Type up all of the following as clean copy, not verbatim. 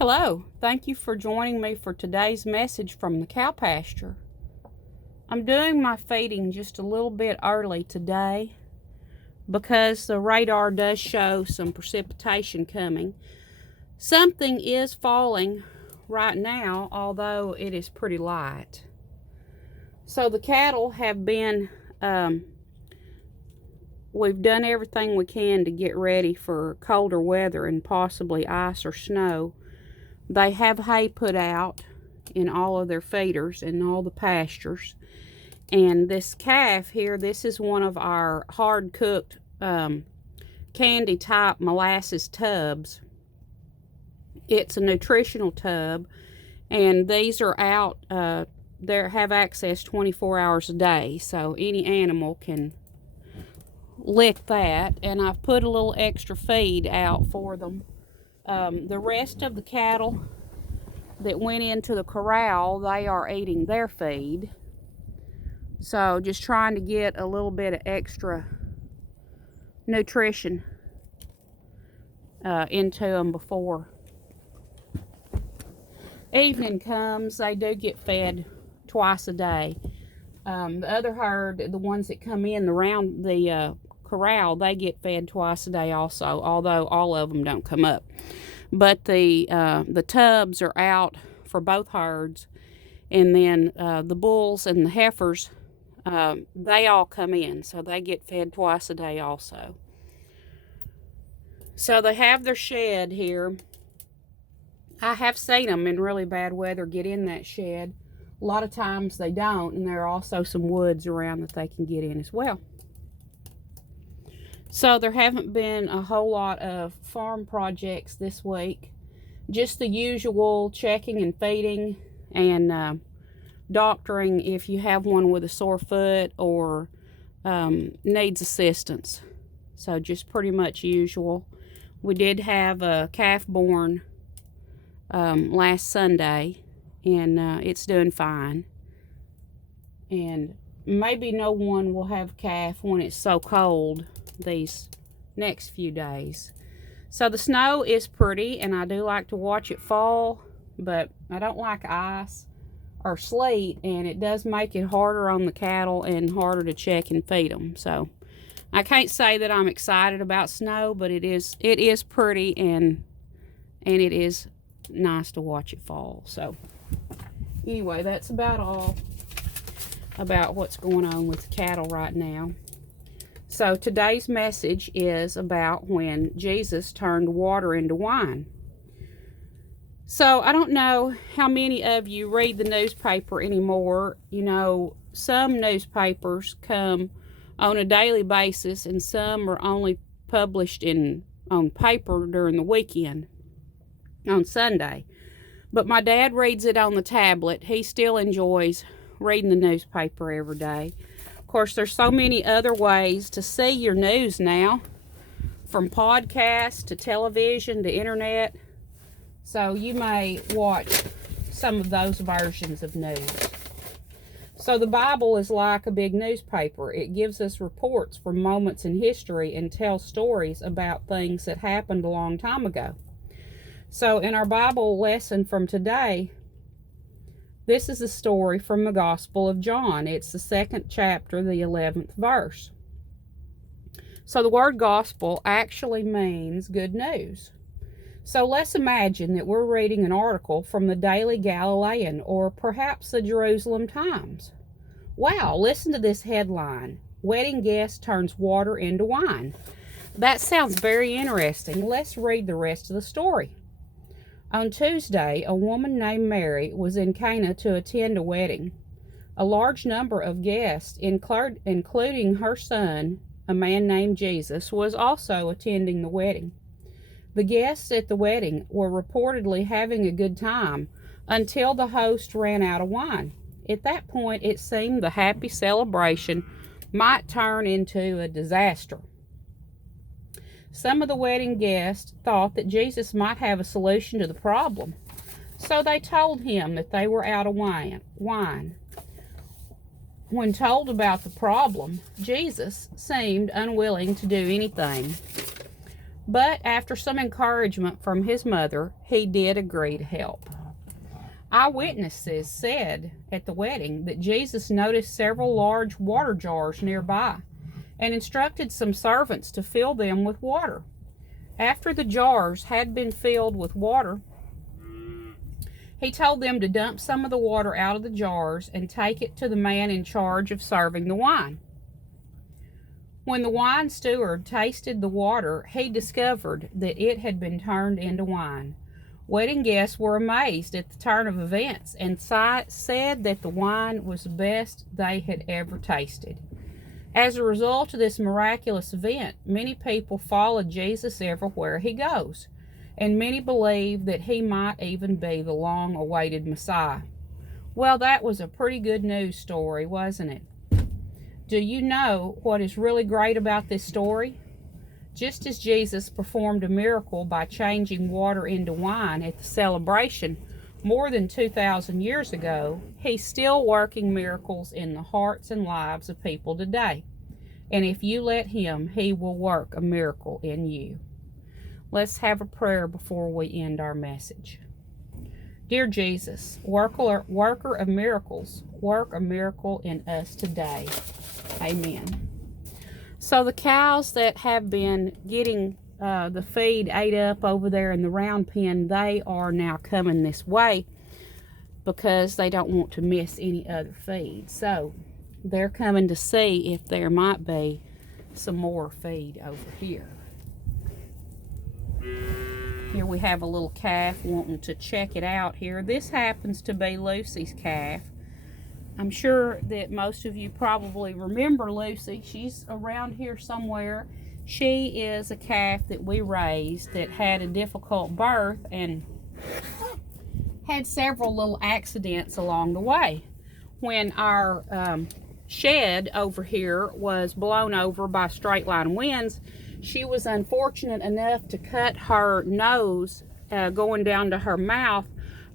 Hello, thank you for joining me for today's message from the cow pasture. I'm doing my feeding just a little bit early today because the radar does show some precipitation coming. Something is falling right now, although it is pretty light. So the cattle have been, we've done everything we can to get ready for colder weather and possibly ice or snow. They have hay put out in all of their feeders and all the pastures. And this calf here, this is one of our hard-cooked candy type molasses tubs. It's a nutritional tub, and these are out, they have access 24 hours a day, so any animal can lick that. And I've put a little extra feed out for them. The rest of the cattle that went into the corral, they are eating their feed. So just trying to get a little bit of extra nutrition into them before evening comes. They do get fed twice a day. The other herd, the ones that come in around the corral, they get fed twice a day also, although all of them don't come up. But the tubs are out for both herds, and then the bulls and the heifers, they all come in, so they get fed twice a day also. So they have their shed here. I have seen them in really bad weather get in that shed. A lot of times they don't, and there are also some woods around that they can get in as well. So there haven't been a whole lot of farm projects this week. Just the usual checking and feeding and doctoring if you have one with a sore foot or needs assistance. So just pretty much usual. We did have a calf born last Sunday, and it's doing fine. And maybe no one will have calf when it's so cold these next few days. So the snow is pretty, and I do like to watch it fall, but I don't like ice or sleet, and it does make it harder on the cattle and harder to check and feed them. So I can't say that I'm excited about snow, but it is pretty, and it is nice to watch it fall. So anyway, that's about all about what's going on with the cattle right now. So today's message is about when Jesus turned water into wine. So I don't know how many of you read the newspaper anymore. You know, some newspapers come on a daily basis, and some are only published on paper during the weekend, on Sunday. But my dad reads it on the tablet. He still enjoys reading the newspaper every day. Of course, there's so many other ways to see your news now, from podcasts to television to internet. So you may watch some of those versions of news. So the Bible is like a big newspaper. It gives us reports from moments in history and tells stories about things that happened a long time ago. So in our Bible lesson from today, this is a story from the Gospel of John. It's the 2nd chapter, the 11th verse. So the word gospel actually means good news. So let's imagine that we're reading an article from the Daily Galilean or perhaps the Jerusalem Times. Wow, listen to this headline. Wedding guest turns water into wine. That sounds very interesting. Let's read the rest of the story. On Tuesday, a woman named Mary was in Cana to attend a wedding. A large number of guests, including her son, a man named Jesus, was also attending the wedding. The guests at the wedding were reportedly having a good time until the host ran out of wine. At that point, it seemed the happy celebration might turn into a disaster. Some of the wedding guests thought that Jesus might have a solution to the problem, so they told him that they were out of wine. When told about the problem, Jesus seemed unwilling to do anything. But after some encouragement from his mother, he did agree to help. Eyewitnesses said at the wedding that Jesus noticed several large water jars nearby and instructed some servants to fill them with water. After the jars had been filled with water, he told them to dump some of the water out of the jars and take it to the man in charge of serving the wine. When the wine steward tasted the water, he discovered that it had been turned into wine. Wedding guests were amazed at the turn of events and said that the wine was the best they had ever tasted. As a result of this miraculous event, many people follow Jesus everywhere he goes, and many believe that he might even be the long-awaited Messiah. Well, that was a pretty good news story, wasn't it? Do you know what is really great about this story? Just as Jesus performed a miracle by changing water into wine at the celebration more than 2,000 years ago, he's still working miracles in the hearts and lives of people today. And if you let him, he will work a miracle in you. Let's have a prayer before we end our message. Dear Jesus, worker of miracles, work a miracle in us today. Amen. So the cows that have been getting the feed ate up over there in the round pen, they are now coming this way because they don't want to miss any other feed. So they're coming to see if there might be some more feed over here. Here we have a little calf wanting to check it out here. This happens to be Lucy's calf. I'm sure that most of you probably remember Lucy. She's around here somewhere. She is a calf that we raised that had a difficult birth and had several little accidents along the way. When our shed over here was blown over by straight line winds, she was unfortunate enough to cut her nose going down to her mouth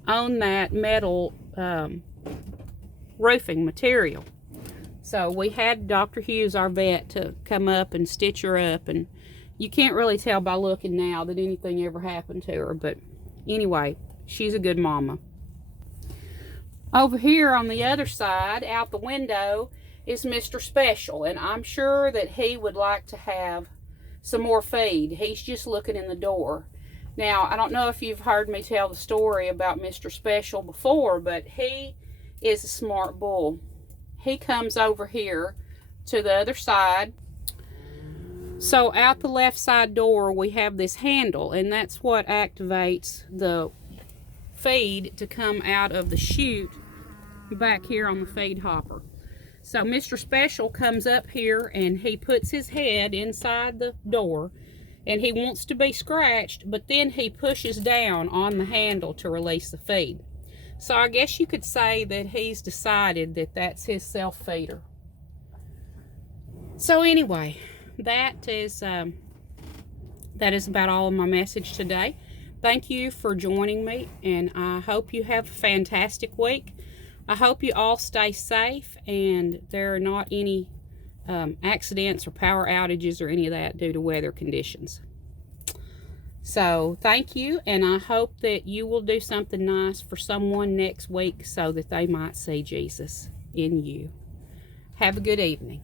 on that metal roofing material. So we had Dr. Hughes, our vet, to come up and stitch her up, and you can't really tell by looking now that anything ever happened to her, but anyway, she's a good mama. Over here on the other side, out the window, is Mr. Special, and I'm sure that he would like to have some more feed. He's just looking in the door. Now, I don't know if you've heard me tell the story about Mr. Special before, but he is a smart bull. He comes over here to the other side. So out the left side door we have this handle, and that's what activates the feed to come out of the chute back here on the feed hopper. So Mr. Special comes up here and he puts his head inside the door and he wants to be scratched, but then he pushes down on the handle to release the feed. So I guess you could say that he's decided that that's his self-feeder. So anyway, that is about all of my message today. Thank you for joining me, and I hope you have a fantastic week. I hope you all stay safe and there are not any accidents or power outages or any of that due to weather conditions. So thank you, and I hope that you will do something nice for someone next week so that they might see Jesus in you. Have a good evening.